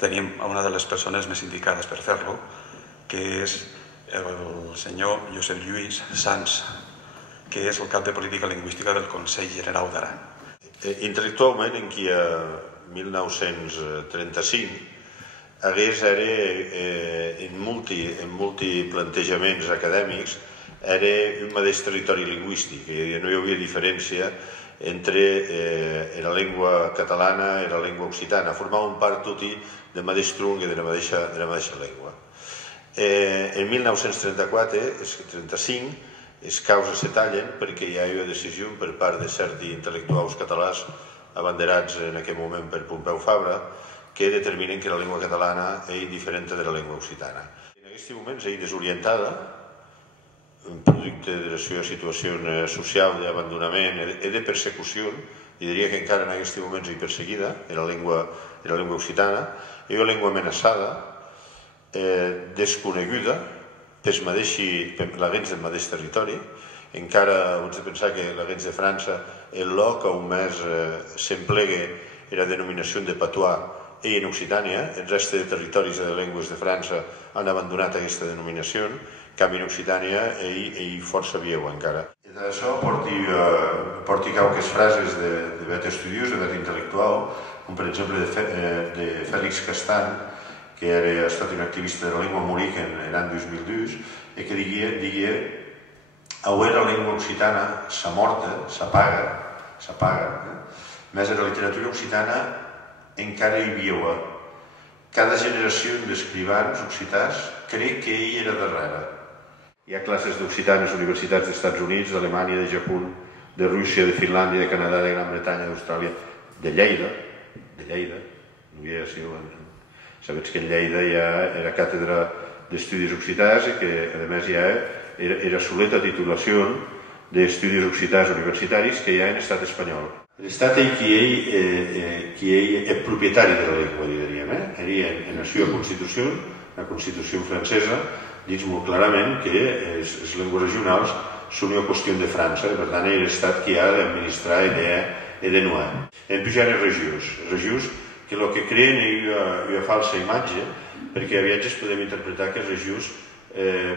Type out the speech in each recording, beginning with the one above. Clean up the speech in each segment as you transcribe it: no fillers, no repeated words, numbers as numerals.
tenim a una de les persones més indicades per fer-lo, que és el senyor Josep Lluís Sans, que és el cap de Política Lingüística del Consell Generau d'Aran. Intel·lectualment, en qui a 1935 hagués en multi plantejaments acadèmics era un mateix territori lingüístic, no hi havia diferència entre la llengua catalana i la llengua occitana, formaven part tutti del mateix tronc i de la mateixa llengua. En 1934-35 les causes se tallen perquè hi ha una decisió per part de certs intel·lectuals catalans abanderats en aquell moment per Pompeu Fabra que determinen que la llengua catalana és diferent de la llengua occitana. En aquests moments és desorientada, producte de la seva situació social d'abandonament i de persecució, i diria que encara en aquests moments és perseguida, en la llengua occitana, és una llengua amenaçada, desconeguda, per la gens del mateix territori. Encara hem de pensar que la gens de França, el lloc on més s'emplega la denominació de patois i en Occitània, el reste de territoris de llengües de França han abandonat aquesta denominació, en canvi en Occitània és força viu encara. D'això porti qualques frases de vet estudiós, de vet intel·lectual, com per exemple de Félix Castan, que ha estat un activista de la llengua morica en l'any 2002, i que diguia avui la llengua occitana s'ha morta, s'apaga, més la literatura occitana encara hi viua. Cada generació d'escrivans occitans crec que ell era darrere. Hi ha classes d'occità a les universitats dels Estats Units, d'Alemanya, de Japó, de Rússia, de Finlàndia, de Canadà, de Gran Bretanya, d'Austràlia, de Lleida, no hi ha sigut. Sabeu que en Lleida hi ha la càtedra d'estudis occitans i que, a més, hi ha la soleta titulació d'estudis occitans universitaris que hi ha en l'estat espanyol. L'estat és qui és propietari de la llengua, diríem. En la seva Constitució, la Constitució francesa, diu molt clarament que les llengües regionals són una qüestió de França, per tant, és l'estat qui ha d'administrar i de nuar. En pujar els regius, que el que creen és una falsa imatge, perquè a viatges podem interpretar que els regius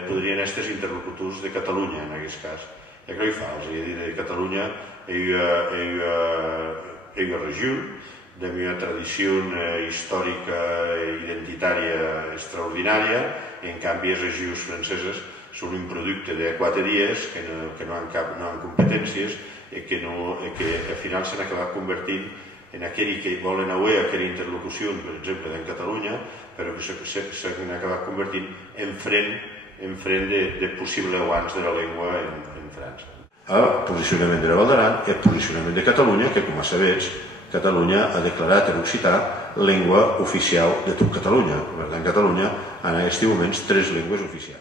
podrien ser els interlocutors de Catalunya, en aquest cas. I això és fals, de Catalunya és una regió d'una tradició històrica i identitària extraordinària, i en canvi les regions franceses són un producte de 4 dies que no han competències i que al final s'han acabat convertint en aquells que volen avui aquella interlocució, per exemple, en Catalunya, però que s'han acabat convertint en front de possible avanç de la llengua en França. El posicionament de la Val d'Aran i el posicionament de Catalunya, que, com sabeu, Catalunya ha declarat l'occità llengua oficial de tot Catalunya. Per tant, Catalunya, en aquests moments, 3 llengües oficials.